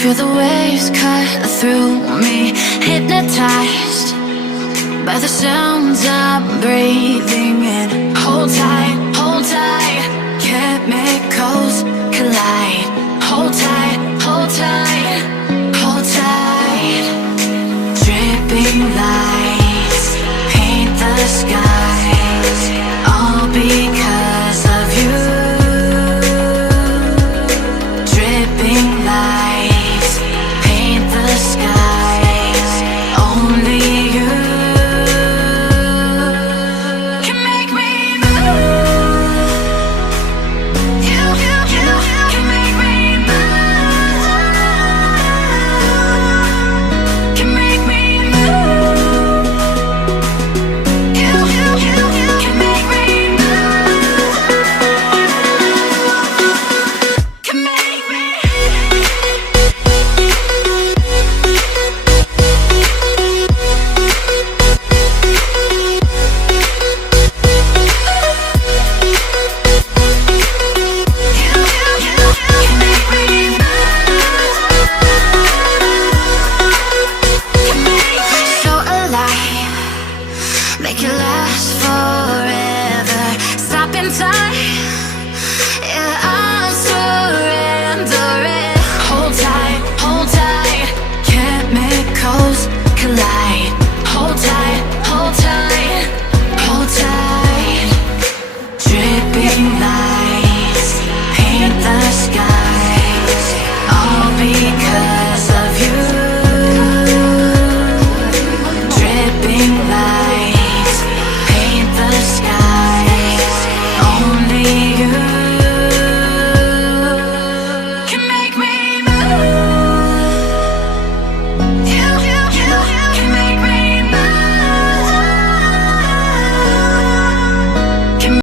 Feel the waves cut through me, hypnotized by the sounds I'm breathing in. Hold tight, chemicals collide. Hold tight, hold tight, hold tight. Dripping lights paint the skies, all because of you. Dripping lights paint the skies, only you can make me move. You can make me move. Can make me move. You can make me move. Can make me. So alive, make it last forever. Stop in time.